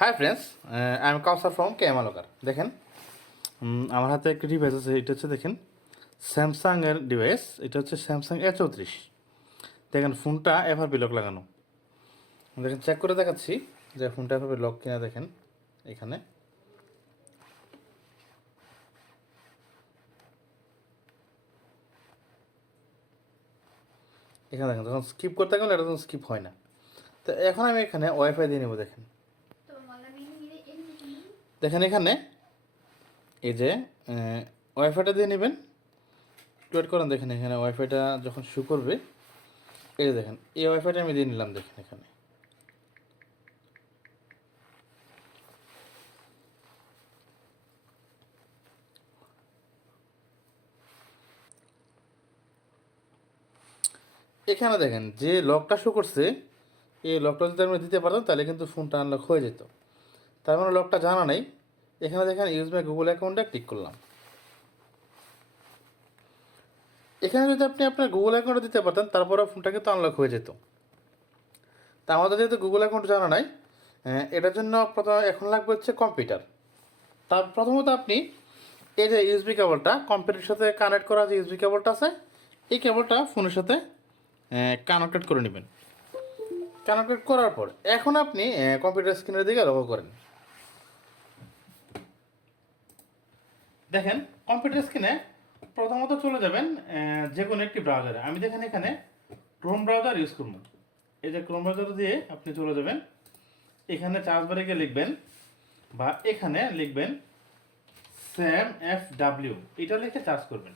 High friends, I am Kausar from Kemalkar. দেখেন, আমার হাতে একটি ডিভাইস আছে। এটা হচ্ছে দেখেন স্যামসাংয়ের ডিভাইস। এটা হচ্ছে স্যামসাং A34। দেখেন ফোনটা এফআরপি লক লাগানো। দেখেন চেক করে দেখাচ্ছি যে ফোনটা এফআরপি লক কিনা। দেখেন এখানে এখানে দেখেন যখন স্কিপ করতে গেলে এটা তখন স্কিপ হয় না। তো এখন আমি এখানে ওয়াইফাই দিয়ে নেব। দেখেন দেখেন এখানে এই যে ওয়াইফাইটা দিয়ে নেবেন। ওয়েট করেন। দেখেন এখানে ওয়াইফাইটা যখন শু করবে, এই যে দেখেন এই ওয়াইফাইটা আমি দিয়ে নিলাম। দেখেন এখানে এখানে দেখেন যে লকটা শো করছে, এই লকটা যদি আমরা দিতে পারতাম তাহলে কিন্তু ফোনটা আনলক হয়ে যেত। তার মানে লকটা জানা নেই। এখানে দেখেন ইউজ মাই গুগল অ্যাকাউন্টে ক্লিক করলাম। এখানে যদি আপনি আপনার গুগল অ্যাকাউন্টে দিতে পারতেন তারপরে ফোনটা কিন্তু আনলক হয়ে যেত। তা আমাদের যেহেতু গুগল অ্যাকাউন্ট জানা নাই, এটার জন্য এখন লাগবে হচ্ছে কম্পিউটার। তার প্রথমত আপনি এই যে ইউএসবি কেবলটা কম্পিউটারের সাথে কানেক্ট করা যে ইউএসবি কেবলটা আছে, এই কেবলটা ফোনের সাথে কানেক্টেড করে নেবেন। কানেক্টেড করার পর এখন আপনি কম্পিউটার স্ক্রিনের দিকে লক্ষ্য করেন। দেখেন কম্পিউটার স্ক্রিনে প্রথমত চলে যাবেন যে কোনো একটি ব্রাউজারে। আমি দেখেন এখানে ক্রোম ব্রাউজার ইউজ করব। এই যে ক্রোম ব্রাউজার দিয়ে আপনি চলে যাবেন। এখানে চার্জ বারে গিয়ে লিখবেন বা এখানে লিখবেন SAMFW, এটা লিখে চার্জ করবেন।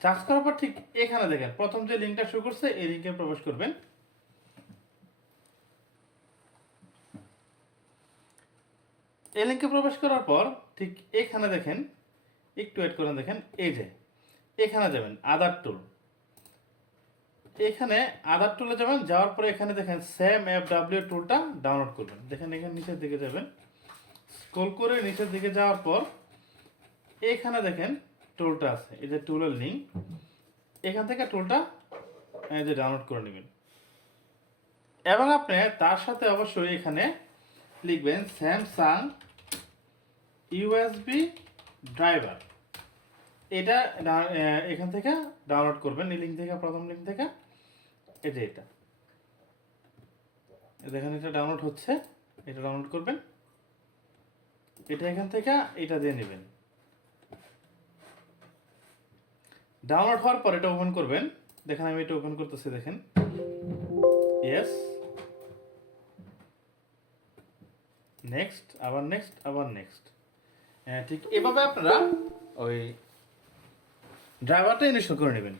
চার্জ করার পর ঠিক এখানে দেখেন প্রথম যে লিঙ্কটা শো করছে এই লিঙ্কে প্রবেশ করবেন। এই লিঙ্কে প্রবেশ করার পর ঠিক এখানে দেখেন, একটু ওয়েট করেন। দেখেন এই যে এখানে যাবেন আদার টুল। এখানে আদার টুলে যাবেন, যাওয়ার পরে এখানে দেখেন SAMFW টুলটা ডাউনলোড করবেন। দেখেন এখানে নিচের দিকে যাবেন, স্ক্রল করে নিচের দিকে যাওয়ার পর এখানে দেখেন টুলটা আছে। এই যে টুলের লিঙ্ক, এখান থেকে টুলটা এই যে ডাউনলোড করে নেবেন। এবং আপনি তার সাথে অবশ্যই এখানে লিখবেন স্যামসাং ইউএসবি ড্রাইভার। এটা এখান থেকে ডাউনলোড করবেন। এই লিঙ্ক থেকে, প্রথম লিঙ্ক থেকে। এই যে এটা দেখেন এটা ডাউনলোড হচ্ছে, এটা ডাউনলোড করবেন। এটা এখান থেকে এটা দিয়ে নেবেন। ডাউনলোড হওয়ার পর এটা ওপেন করবেন। দেখেন আমি এটা ওপেন করতেছি। দেখেন ইয়েস, নেক্সট, আবার নেক্সট, আবার নেক্সট। ঠিক এভাবে আপনারা ওই ড্রাইভারটা ইনস্টল করে নেবেন।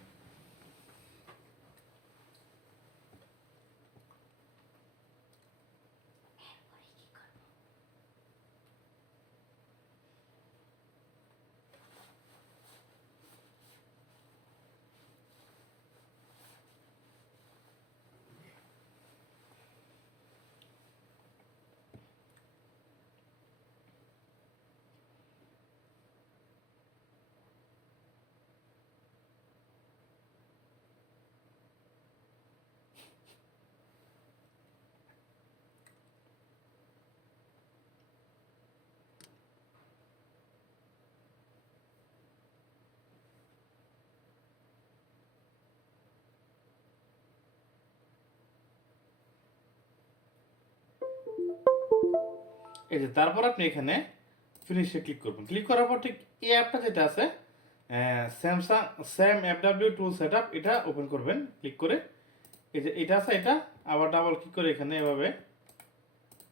এই যে তারপর আপনি এখানে ফিনিশে ক্লিক করবেন। ক্লিক করার পর ঠিক এই অ্যাপটা যেটা আছে স্যামসাং SAMFW টুল সেটআপ, এটা ওপেন করবেন। ক্লিক করে এই যে এটা আছে, এটা আবার ডাবল ক্লিক করে এখানে এভাবে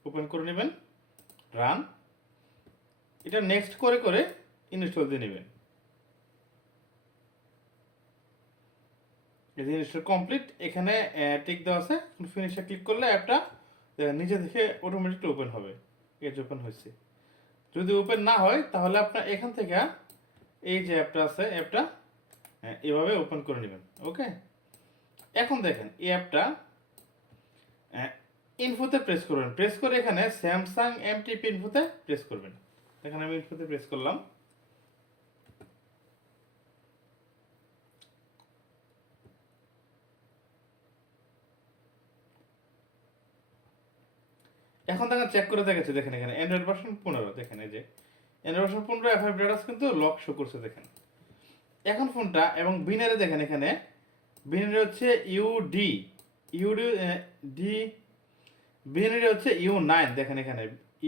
ওপেন করে নেবেন। রান, এটা নেক্সট করে করে ইনস্টল দিয়ে নেবেন। এই যে ইনস্টল কমপ্লিট, এখানে টিক দেওয়া আছে। ফিনিশে ক্লিক করলে অ্যাপটা নিজে থেকে অটোমেটিকলি ওপেন হবে। এই যে ওপেন হয়েছে। যদি ওপেন না হয় তাহলে আপনার এখান থেকে এই যে অ্যাপটা আছে, অ্যাপটা এভাবে ওপেন করে নেবেন। ওকে, এখন দেখেন এই অ্যাপটা ইনফোতে প্রেস করবেন। প্রেস করে এখানে স্যামসাং এমটিপি ইনফোতে প্রেস করবেন। দেখেন আমি ইনফোতে প্রেস করলাম। এখন দেখেন চেক করে দেখেছে, দেখেন এখানে অ্যান্ড্রয়েড ভার্সন 15, দেখেন এই যে অ্যান্ড্রয়েড ভার্সন 15 F5 স্ট্যাটাস কিন্তু লক শো করছে দেখেন। এখন ফোনটা এবং বিনারে দেখেন এখানে বিনারে হচ্ছে ইউডি ইউডি ডি বিনারি হচ্ছে U9, দেখেন এখানে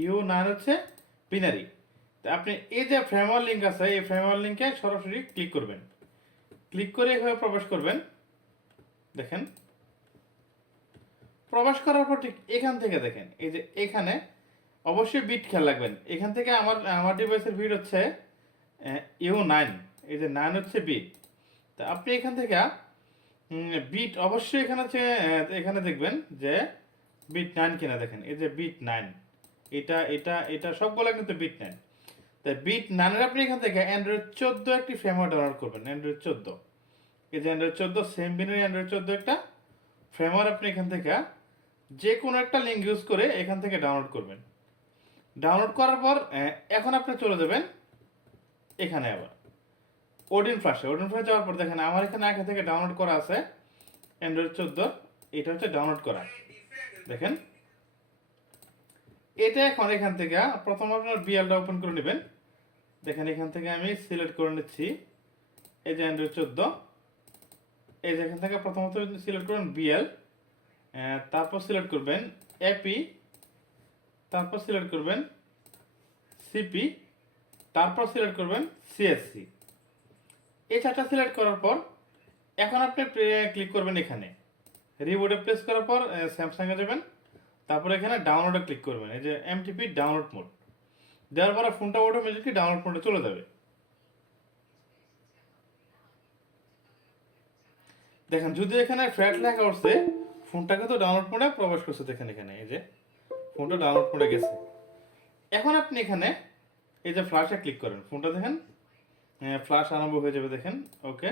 U9 হচ্ছে বিনারি। তো আপনি এই যে ফ্রেমওয়ার লিঙ্ক আছে, এই ফ্রেমওয়ার লিঙ্কে সরাসরি ক্লিক করবেন, ক্লিক করে এভাবে প্রবেশ করবেন। দেখেন প্রবেশ করার পর ঠিক এখান থেকে দেখেন এই যে এখানে অবশ্যই বিট খেয়াল রাখবেন। এখান থেকে আমার ডিভাইসের বিট হচ্ছে U9, এই যে 9 হচ্ছে বিট। তা আপনি এখান থেকে বিট অবশ্যই এখানে হচ্ছে এখানে দেখবেন যে বিট 9 কিনা, দেখেন এই যে বিট 9, এটা এটা এটা সবগুলো কিন্তু বিট 9। তাই বিট 9 আপনি এখান থেকে অ্যান্ড্রয়েড 14 একটি ফ্রেমওয়ার্ক ডাউনলোড করবেন, অ্যান্ড্রয়েড 14, এই যে অ্যান্ড্রয়েড 14 সেম বিনের অ্যান্ড্রয়েড 14 একটা ফ্রেমওয়ার্ক আপনি এখান থেকে যে কোনো একটা লিঙ্ক ইউজ করে এখান থেকে ডাউনলোড করবেন। ডাউনলোড করার পর এখন আপনি চলে যাবেন এখানে আবার ওডিন ফ্ল্যাশে যাওয়ার পর দেখেন আমার এখানে আগে থেকে ডাউনলোড করা আছে অ্যান্ড্রয়েড 14, এটা হচ্ছে ডাউনলোড করা। দেখেন এটা এখন এখান থেকে প্রথম আপনার বিএলটা ওপেন করে নেবেন। দেখেন এখান থেকে আমি সিলেক্ট করে নিচ্ছি এই যে অ্যান্ড্রয়েড 14, এই যে এখান থেকে প্রথমত সিলেক্ট করবেন বিএল, তারপর সিলেক্ট করবেন এপি, তারপর সিলেক্ট করবেন সিপি, তারপর সিলেক্ট করবেন সিএসসি। এই চারটা সিলেক্ট করার পর এখন আপনি ক্লিক করবেন এখানে রিবোর্ডে প্রেস করার পর স্যামসাংয়ে যাবেন, তারপর এখানে ডাউনলোডে ক্লিক করবেন, এই যে এমটিপি ডাউনলোড মোড দেওয়ার পরে ফোনটা অটোমেটিকলি ডাউনলোড মোডে চলে যাবে। দেখেন যদি এখানে ফ্ল্যাট লেখা উঠছে ফোনটাকে তো ডাউনলোড মোডে প্রবেশ করছে, দেখেন এখানে এই যে ফোনটা ডাউনলোড মোডে গেছে। এখন আপনি এখানে এই যে ফ্ল্যাশে ক্লিক করেন, ফোনটা দেখেন ফ্ল্যাশ আরম্ভ হয়ে যাবে, দেখেন ওকে।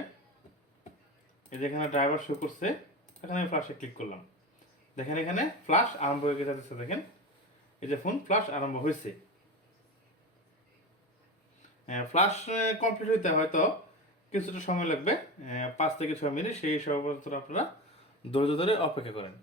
এই যে এখানে ড্রাইভার শো করছে, এখানে আমি ফ্ল্যাশে ক্লিক করলাম, দেখেন এখানে ফ্ল্যাশ আরম্ভ হয়ে গেছে, দেখেন এই যে ফোন ফ্ল্যাশ আরম্ভ হয়েছে। ফ্ল্যাশ কমপ্লিট হইতে হয়তো কিছুটা সময় লাগবে, 5 থেকে 6 মিনিট, সেই সময় পর্যন্ত আপনারা ধৈর্য ধরে অপেক্ষা করেন।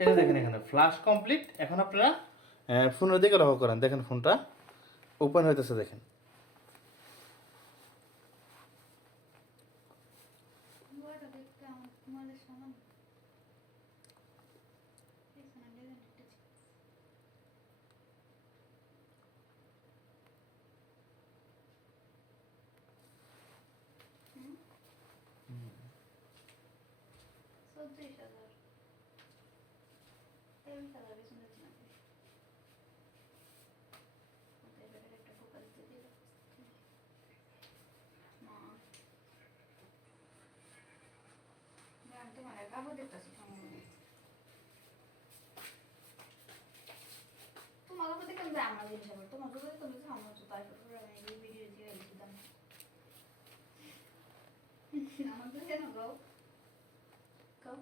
এটা দেখেন এখানে ফ্ল্যাশ কমপ্লিট। এখন আপনারা ফোনের দিকে লক্ষ্য করেন, দেখেন ফোনটা ওপেন হইতেছে, দেখেন তোমাকে প্রতি কেন আমার জিনিস আবার তোমাকে প্রতি তুমি আমার তারপর আমি এই ভিডিও দিয়ে দিতাম আমাদের কেন গাও গাও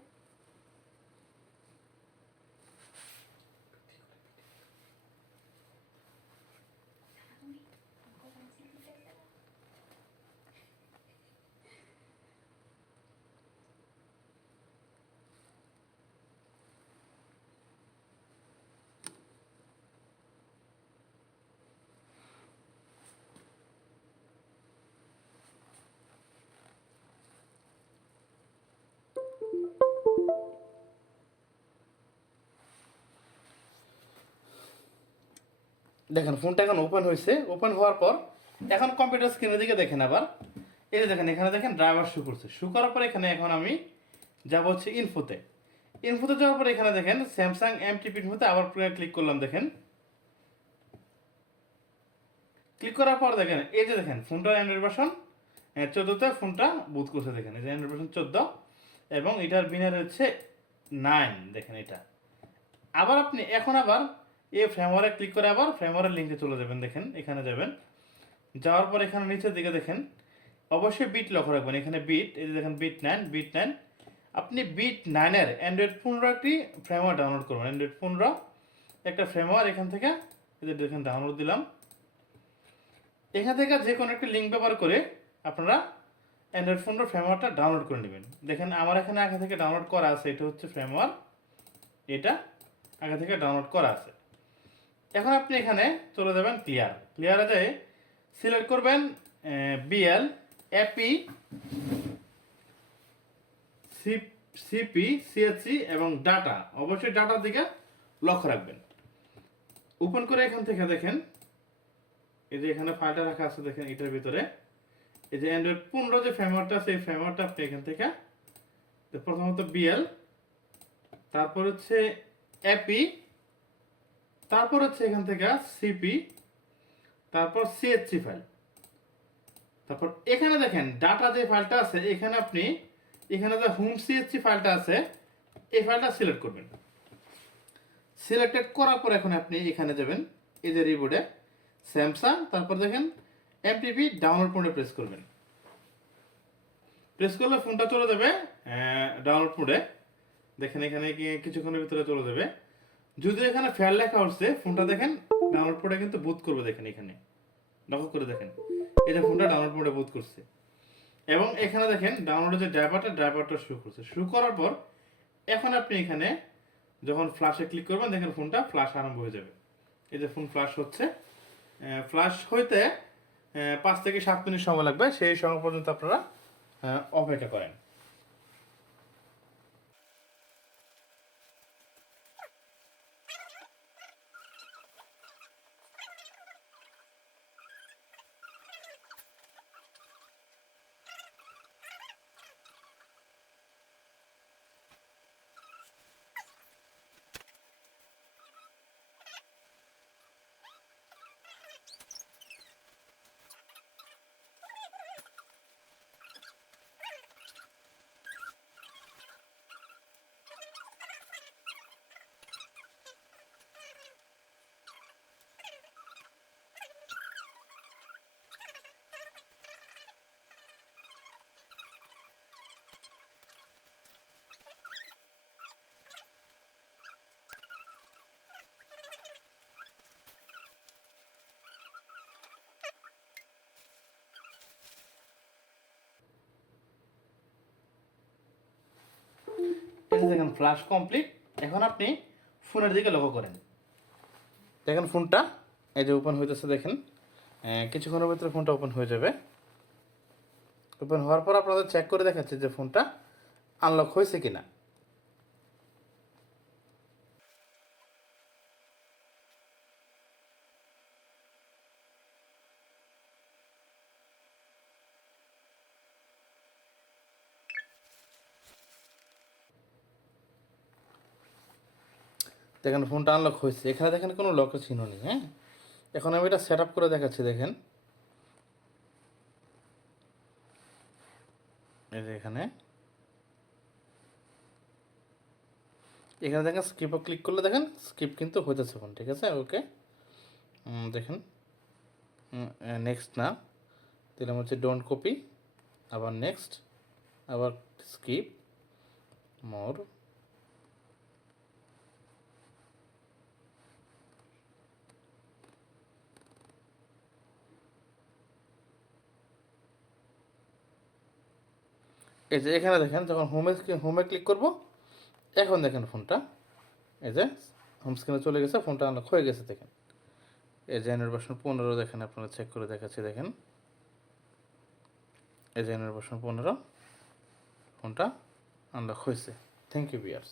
দেখেন ফোনটা এখন ওপেন হয়েছে, ওপেন হওয়ার পর এখন কম্পিউটার স্ক্রিনের দিকে দেখেন আবার, এই যে দেখেন এখানে দেখেন ড্রাইভার শো করছে, শো করার পর এখানে এখন আমি যাব হচ্ছে ইনফোতে। ইনফোতে যাওয়ার পর এখানে দেখেন স্যামসাং এমটিপি ইনফোতে আবার ক্লিক করলাম, দেখেন ক্লিক করার পর দেখেন এই যে দেখেন ফোনটার অ্যান্ড্রয়েড ভার্সন 14তে ফোনটা বুট করছে, দেখেন এই যে অ্যান্ড্রয়েড ভার্সন 14 এবং এটার বিনার হচ্ছে 9, দেখেন এটা। আবার আপনি এখন আবার এই ফ্রেমওয়ার্কে ক্লিক করে আবার ফ্রেমওয়ার্কের লিঙ্কে চলে যাবেন, দেখেন এখানে যাবেন, যাওয়ার পর এখানে নিচের দিকে দেখেন অবশ্যই বিট লক্ষ্য রাখবেন, এখানে বিট, এই যে দেখেন বিট 9, আপনি বিট 9-এর অ্যান্ড্রয়েড 15 একটি ফ্রেমওয়ার্ক ডাউনলোড করবেন, অ্যান্ড্রয়েড 15 একটা ফ্রেমওয়ার্ক এখান থেকে এই যে দেখেন ডাউনলোড দিলাম। এখান থেকে যে কোনো একটি লিঙ্ক ব্যবহার করে আপনারা অ্যান্ড্রয়েড 15 ফ্রেমওয়ার্কটা ডাউনলোড করে নেবেন। দেখেন আমার এখানে আগে থেকে ডাউনলোড করা আছে, এটা হচ্ছে ফ্রেমওয়ার্ক, এটা আগে থেকে ডাউনলোড করা আছে। এখন আপনি এখানে চলে যাবেন ক্লিয়ারে যেয়ে সিলেক্ট করবেন বিএল এপি সিপি সিএসসি এবং ডাটা, অবশ্যই ডাটার দিকে লক্ষ্য রাখবেন। ওপেন করে এখান থেকে দেখেন এই যে এখানে ফাইলটা রাখা আছে, দেখেন এটার ভিতরে এই যে অ্যান্ড্রয়েড 15 যে ফ্রেমওয়ার্কটা আছে, এই ফ্রেমওয়ার্কটা আপনি এখান থেকে প্রথমত বিএল, তারপর হচ্ছে এপি, তারপর হচ্ছে এখান থেকে সিপি, তারপর সিএসসি ফাইল, তারপর এখানে দেখেন ডাটা যে ফাইলটা আছে, এখানে আপনি এখানে যে হোম সিএসসি ফাইলটা আছে এই ফাইলটা সিলেক্ট করবেন। সিলেক্টেড করার পর এখন আপনি এখানে যাবেন এই যে রিবোর্ডে স্যামসাং, তারপর দেখেন এমটিপি ডাউনলোড মোডে প্রেস করবেন। প্রেস করলে ফোনটা চলে যাবে ডাউনলোড মোডে, দেখেন এখানে কিছুক্ষণের ভিতরে চলে যাবে। যদি এখানে ফেয়ার লেখা উঠছে ফোনটা দেখেন ডাউনলোড মোডে কিন্তু বুট করবে, দেখেন এখানে লক্ষ্য করে দেখেন এই যে ফোনটা ডাউনলোড মোডে বুট করছে এবং এখানে দেখেন ডাউনলোডের যে ড্রাইভারটা শুরু করছে। শুরু করার পর এখন আপনি এখানে যখন ফ্ল্যাশে ক্লিক করবেন দেখেন ফোনটা ফ্ল্যাশ আরম্ভ হয়ে যাবে, এই যে ফোন ফ্ল্যাশ হচ্ছে। ফ্ল্যাশ হইতে 5 থেকে 7 মিনিট সময় লাগবে, সেই সময় পর্যন্ত আপনারা অপেক্ষা করেন। এই যে দেখেন ফ্ল্যাশ কমপ্লিট। এখন আপনি ফোনের দিকে লক্ষ্য করেন, দেখেন ফোনটা এই যে ওপেন হইতেছে, দেখেন কিছুক্ষণের ভিতরে ফোনটা ওপেন হয়ে যাবে। ওপেন হওয়ার পর আপনাদের চেক করে দেখাচ্ছে যে ফোনটা আনলক হয়েছে কিনা। দেখেন ফোনটা আনলক হয়েছে, এখানে দেখেন কোনো লকের চিহ্ন নেই। হ্যাঁ, এখন আমি এটা সেট আপ করে দেখাচ্ছি, দেখেন এই যে এখানে দেখেন স্কিপও ক্লিক করলে দেখেন স্কিপ কিন্তু হইতেছে ফোন, ঠিক আছে ওকে। দেখেন নেক্সট না দিলাম হচ্ছে ডোন্ট কপি, আবার নেক্সট, আবার স্কিপ মোর, এই যে এখানে দেখেন যখন হোমে ক্লিক করব এখন দেখেন ফোনটা এই যে হোম স্ক্রিনে চলে গেছে, ফোনটা আনলক হয়ে গেছে। দেখেন এই যে অ্যান্ড্রয়েড ভার্সন 15, দেখেন আপনারা চেক করে দেখাচ্ছি, দেখেন এই যে অ্যান্ড্রয়েড ভার্সন 15 ফোনটা আনলক হয়েছে। Thank you viewers.